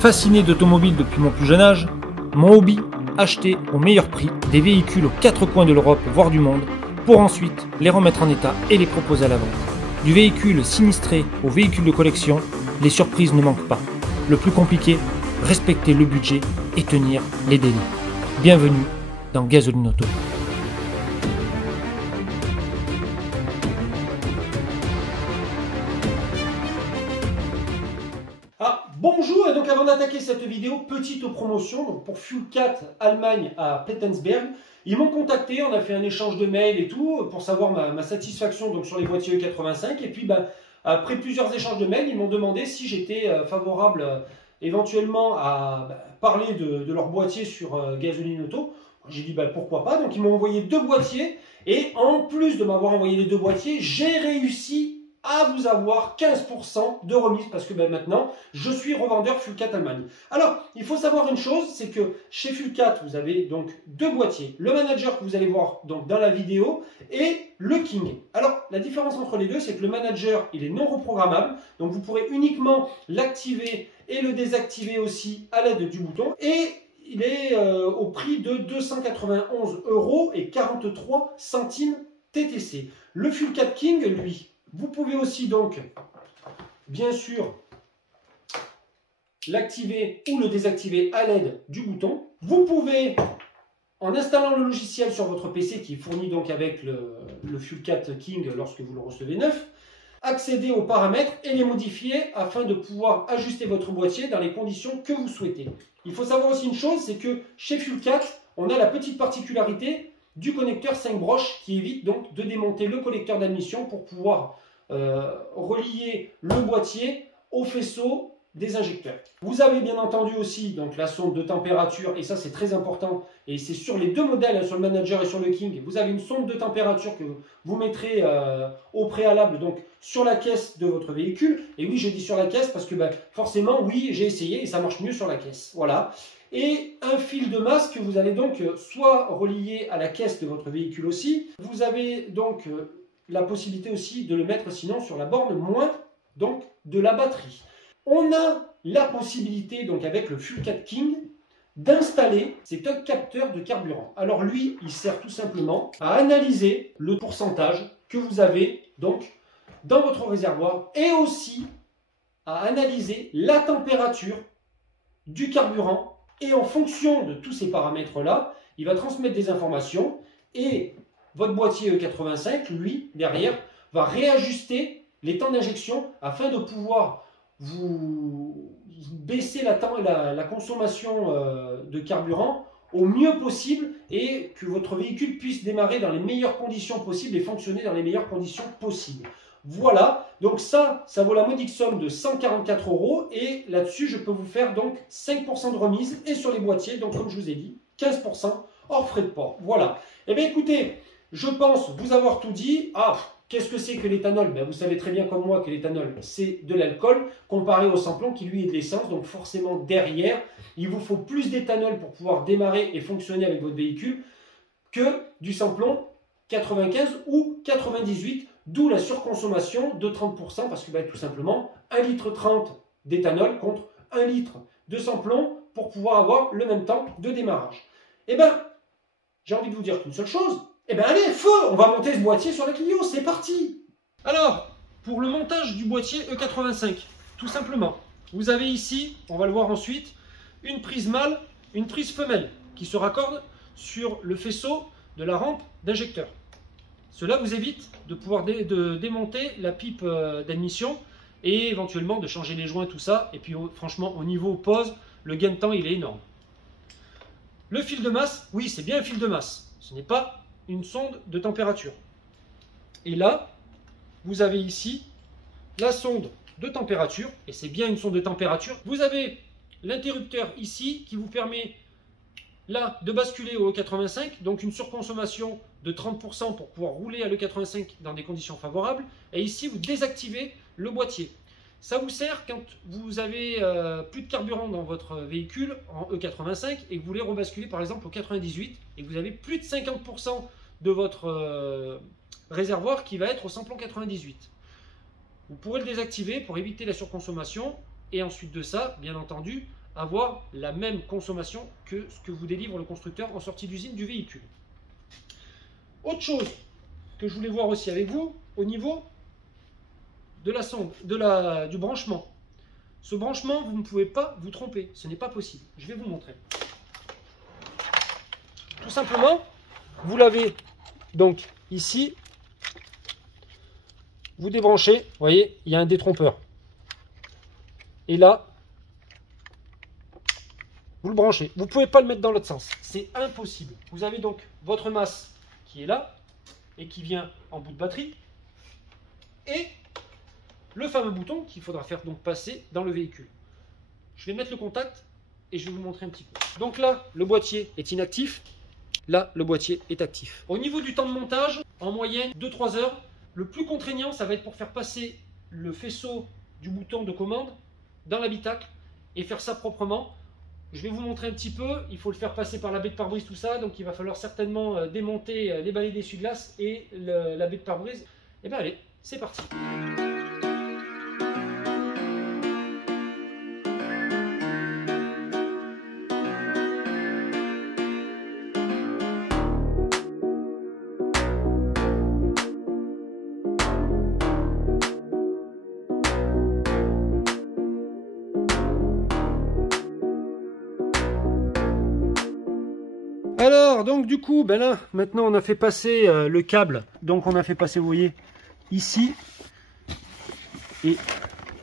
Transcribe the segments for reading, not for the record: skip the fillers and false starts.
Fasciné d'automobile depuis mon plus jeune âge, mon hobby, acheter au meilleur prix des véhicules aux quatre coins de l'Europe, voire du monde, pour ensuite les remettre en état et les proposer à la vente. Du véhicule sinistré au véhicule de collection, les surprises ne manquent pas. Le plus compliqué, respecter le budget et tenir les délais. Bienvenue dans Gasoline Auto. Bonjour, et donc avant d'attaquer cette vidéo, petite promotion donc pour Fuel4 Allemagne à Pettensberg. Ils m'ont contacté, on a fait un échange de mails et tout pour savoir ma satisfaction donc sur les boîtiers E85. Et puis après plusieurs échanges de mails, ils m'ont demandé si j'étais favorable éventuellement à parler de leur boîtier sur Gasoline Auto. J'ai dit pourquoi pas, donc ils m'ont envoyé deux boîtiers et en plus de m'avoir envoyé les deux boîtiers, j'ai réussi à vous avoir 15% de remise parce que maintenant je suis revendeur Fuel4 Allemagne. Alors il faut savoir une chose, c'est que chez Fuel4 vous avez donc deux boîtiers, le manager que vous allez voir donc dans la vidéo et le King. Alors la différence entre les deux, c'est que le manager il est non reprogrammable, donc vous pourrez uniquement l'activer et le désactiver aussi à l'aide du bouton, et il est au prix de 291,43 € TTC. Le Fuel4 King, lui, vous pouvez aussi donc, bien sûr, l'activer ou le désactiver à l'aide du bouton. Vous pouvez, en installant le logiciel sur votre PC qui est fourni donc avec le Fuel4 King lorsque vous le recevez neuf, accéder aux paramètres et les modifier afin de pouvoir ajuster votre boîtier dans les conditions que vous souhaitez. Il faut savoir aussi une chose, c'est que chez Fuel4, on a la petite particularité du connecteur 5 broches qui évite donc de démonter le collecteur d'admission pour pouvoir relier le boîtier au faisceau des injecteurs. Vous avez bien entendu aussi donc la sonde de température, et ça c'est très important, et c'est sur les deux modèles, sur le Manager et sur le King, vous avez une sonde de température que vous mettrez au préalable donc sur la caisse de votre véhicule. Et oui, je dis sur la caisse parce que forcément oui, j'ai essayé et ça marche mieux sur la caisse. Voilà. Et un fil de masse que vous allez donc soit relier à la caisse de votre véhicule aussi. Vous avez donc la possibilité aussi de le mettre sinon sur la borne moins donc de la batterie. On a la possibilité donc avec le Fuel4 King d'installer, c'est un capteur de carburant. Alors lui, il sert tout simplement à analyser le pourcentage que vous avez donc dans votre réservoir et aussi à analyser la température du carburant. Et en fonction de tous ces paramètres-là, il va transmettre des informations et votre boîtier E85, lui, derrière, va réajuster les temps d'injection afin de pouvoir vous baisser la consommation de carburant au mieux possible et que votre véhicule puisse démarrer dans les meilleures conditions possibles et fonctionner dans les meilleures conditions possibles. Voilà, donc ça vaut la modique somme de 144 € et là-dessus, je peux vous faire donc 5% de remise et sur les boîtiers, donc comme je vous ai dit, 15% hors frais de port. Voilà. Eh bien écoutez, je pense vous avoir tout dit. Qu'est-ce que c'est que l'éthanol? Vous savez très bien comme moi que l'éthanol, c'est de l'alcool comparé au samplon qui lui est de l'essence. Donc forcément derrière, il vous faut plus d'éthanol pour pouvoir démarrer et fonctionner avec votre véhicule que du samplon 95 ou 98. D'où la surconsommation de 30% parce que tout simplement 1,30 litre d'éthanol contre 1 litre de samplon pour pouvoir avoir le même temps de démarrage. Eh bien, j'ai envie de vous dire qu'une seule chose. Eh bien allez, feu! On va monter ce boîtier sur la Clio, c'est parti! Alors, pour le montage du boîtier E85, tout simplement, vous avez ici, on va le voir ensuite, une prise mâle, une prise femelle qui se raccorde sur le faisceau de la rampe d'injecteur. Cela vous évite de pouvoir démonter la pipe d'admission et éventuellement de changer les joints, tout ça. Et puis franchement, au niveau pose, le gain de temps, il est énorme. Le fil de masse, oui, c'est bien un fil de masse. Ce n'est pas une sonde de température. Et là, vous avez ici la sonde de température. Et c'est bien une sonde de température. Vous avez l'interrupteur ici qui vous permet là de basculer au E85. Donc une surconsommation de 30% pour pouvoir rouler à l'E85 dans des conditions favorables. Et ici, vous désactivez le boîtier. Ça vous sert quand vous avez plus de carburant dans votre véhicule en E85 et que vous voulez rebasculer par exemple au 98 et que vous avez plus de 50% de votre réservoir qui va être au samplon 98. Vous pourrez le désactiver pour éviter la surconsommation et ensuite de ça, bien entendu, avoir la même consommation que ce que vous délivre le constructeur en sortie d'usine du véhicule. Autre chose que je voulais voir aussi avec vous, au niveau de la sonde, du branchement. Ce branchement, vous ne pouvez pas vous tromper, ce n'est pas possible. Je vais vous montrer. Tout simplement, vous l'avez donc ici, vous débranchez, vous voyez, il y a un détrompeur. Et là, vous le branchez. Vous ne pouvez pas le mettre dans l'autre sens, c'est impossible. Vous avez donc votre masse qui est là, et qui vient en bout de batterie, et le fameux bouton qu'il faudra faire donc passer dans le véhicule. Je vais mettre le contact et je vais vous montrer un petit peu. Donc là, le boîtier est inactif. Là, le boîtier est actif. Au niveau du temps de montage, en moyenne 2-3 heures. Le plus contraignant, ça va être pour faire passer le faisceau du bouton de commande dans l'habitacle et faire ça proprement. Je vais vous montrer un petit peu. Il faut le faire passer par la baie de pare-brise, tout ça. Donc il va falloir certainement démonter les balais d'essuie-glace et la baie de pare-brise. Et bien allez, c'est parti. Alors, donc du coup, ben là, maintenant on a fait passer le câble. Donc on a fait passer, vous voyez, ici. Et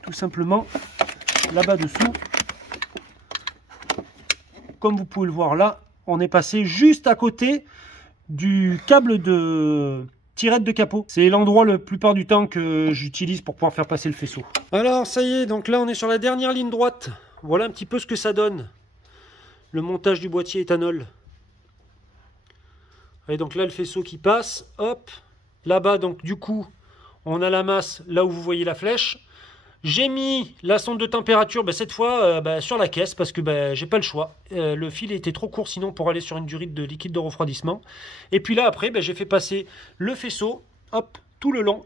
tout simplement, là-bas dessous, comme vous pouvez le voir là, on est passé juste à côté du câble de tirette de capot. C'est l'endroit la plupart du temps que j'utilise pour pouvoir faire passer le faisceau. Alors, ça y est, donc là on est sur la dernière ligne droite. Voilà un petit peu ce que ça donne. Le montage du boîtier éthanol. Et donc là, le faisceau qui passe, hop, là-bas, donc du coup, on a la masse là où vous voyez la flèche. J'ai mis la sonde de température, cette fois, sur la caisse, parce que j'ai pas le choix. Le fil était trop court sinon pour aller sur une durite de liquide de refroidissement. Et puis là, après, j'ai fait passer le faisceau, hop, tout le long,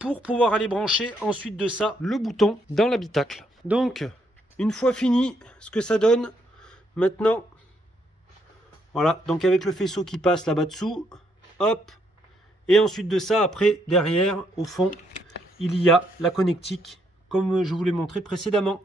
pour pouvoir aller brancher ensuite de ça le bouton dans l'habitacle. Donc, une fois fini, ce que ça donne, maintenant... Voilà, donc avec le faisceau qui passe là-bas dessous, hop, et ensuite de ça, après, derrière, au fond, il y a la connectique, comme je vous l'ai montré précédemment.